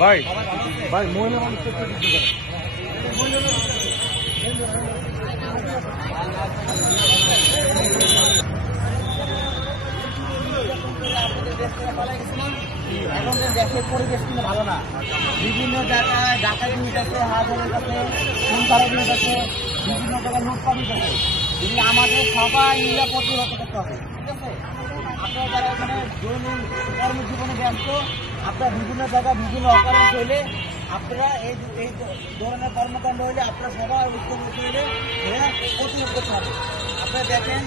ভাই ভাই মহিলা মানুষ এখন দেশের পরিবেশ কিন্তু ভালো না। বিভিন্ন জায়গায় ডাকাতি হইতেছে, হাজারের কাছে খুন খারাপি হইতেছে, বিভিন্ন জায়গায় লুটপাট হইতেছে। যদি আমাদের সবাই মিলে প্রতিহত করতে হবে, ঠিক আছে? আপনারা যারা এখানে দৈনিক কর্মজীবনে ব্যস্ত, আপনারা বিভিন্ন জায়গায় বিভিন্ন অকারণ হইলে আপনারা এই ধরনের কর্মকাণ্ড হইলে আপনারা সবাই ঐক্যবদ্ধ হইলে প্রতিরোধ করতে হবে। আপনারা দেখেন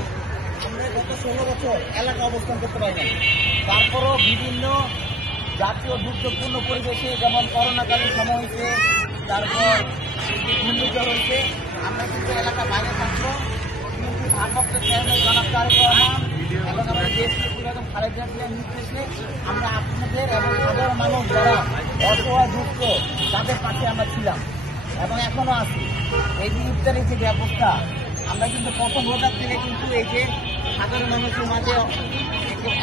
আমরা গত 16 বছর এলাকা অবস্থান করতে পারি না, তারপরও বিভিন্ন জাতীয় দুর্যোগপূর্ণ পরিবেশে যেমন করোনাকালীন সময় হয়েছে, তারপর ঘূর্ণিঝড় হয়েছে, আমরা কিন্তু এলাকা বাইরে থাকবো কিন্তু ভারপ্রাপ্ত চেয়ারম্যান জনাব তারেক রহমান এবং আমাদের দেশ বেগম খালেদা জিয়ার নির্দেশে আমরা আপনাদের এবং সাধারণ মানুষ যারা অসহায় যুক্ত তাদের পাশে আমরা ছিলাম এবং এখনো আছি। এই যে ইফতারের যে ব্যবস্থা আমরা কিন্তু প্রথম রোজার থেকে কিন্তু এই যে সাধারণ মানুষের মাঝে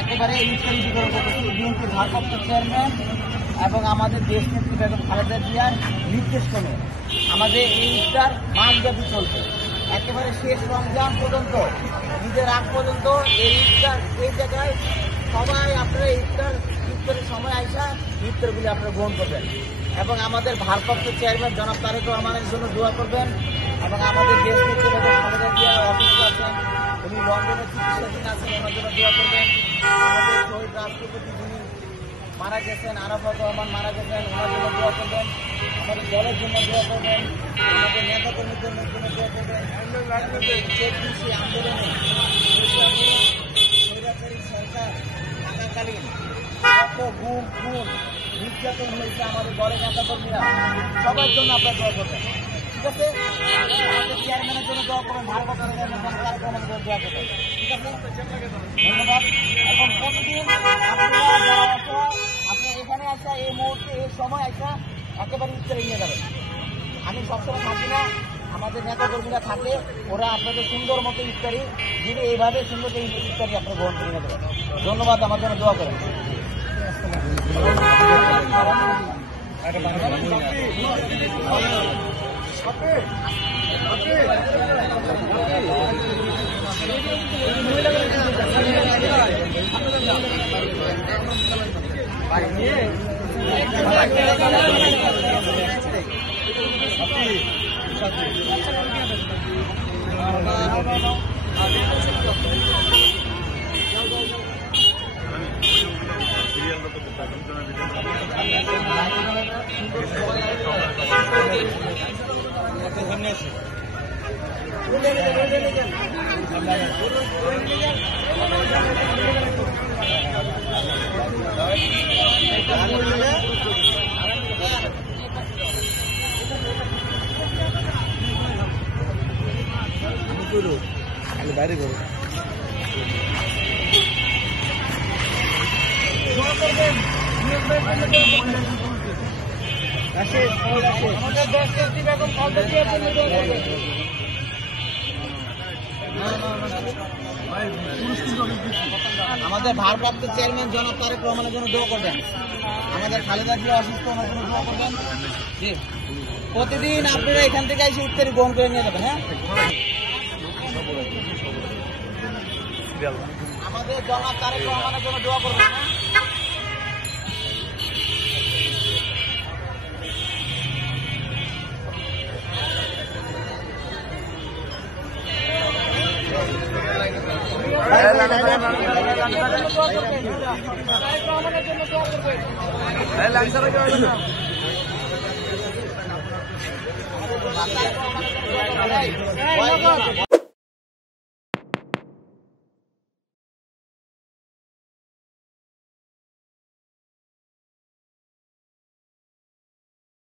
একেবারে ইফতারি বিতরণ করতেছি বিএনপির ভারপ্রাপ্ত চেয়ারম্যান এবং আমাদের দেশ নেত্রী বেগম খালেদা জিয়ার নির্দেশ ক্রমে আমাদের এই ইফতার মাসব্যাপী চলছে। একেবারে শেষ রমজান পর্যন্ত, ঈদের আগ পর্যন্ত এই ইফতার এই জায়গায় সবাই আপনারা ইফতারের সময় আইসা ইফতারগুলি আপনারা গ্রহণ করবেন এবং আমাদের ভারপ্রাপ্ত চেয়ারম্যান জনাব তারেক রহমানের জন্য দোয়া করবেন এবং আমাদের দেশ নেত্রী বেগম খালেদা জিয়া অসুস্থ আছেন, উনি লন্ডনে চিকিৎসাধীন আছেন, ওনার জন্য দোয়া করবেন। আমাদের শহীদ রাষ্ট্রপতি যিনি মারা গেছেন, আরাফাত রহমান মারা গেছেন, ওনার জন্য দোয়া করবেন। আমাদের দলের জন্য দোয়া করবেন, আমাদের নেতা কর্মীদের জন্য দোয়া করবেন। আন্দোলনে স্বৈরাচারী সরকার থাকাকালীন কত গুম খুন নির্যাতন হয়েছে আমাদের দলের নেতা কর্মীরা, সবার জন্য আপনারা দোয়া করবেন, ঠিক আছে? আমাদের চেয়ারম্যানের জন্য দোয়া করবেন, ভারপ্রাপ্ত চেয়ারম্যান জন্য দোয়া করবেন, ঠিক আছে? ধন্যবাদ। এখন প্রতিদিন আপনারা যারা আপনারা এখানে আসা এই মুহূর্তে এই সময় আসা একেবারে ইফতারে নিয়ে যাবেন। আমি সবসময় থাকি না, আমাদের নেতা কর্মীরা থাকে, ওরা আপনাদের সুন্দর মতো ইফতারি দিলে এইভাবে সুন্দর ইফতারি আপনারা গ্রহণ করে নেবেন। ধন্যবাদ, আমার জন্য দোয়া করেন। বাইরে করো আমাদের ভারপ্রাপ্ত চেয়ারম্যান জনাব তারেক রহমানের জন্য দোয়া করবেন, আমাদের খালেদা জিয়া অসুস্থ, ওনার জন্য দোয়া করবেন। জি, প্রতিদিন আপনারা এখান থেকে এসে ইফতারি গ্রহণ করে নিয়ে যাবেন। হ্যাঁ, আমাদের জনাব তারেক রহমানের জন্য দোয়া করবেন। হ্যাঁ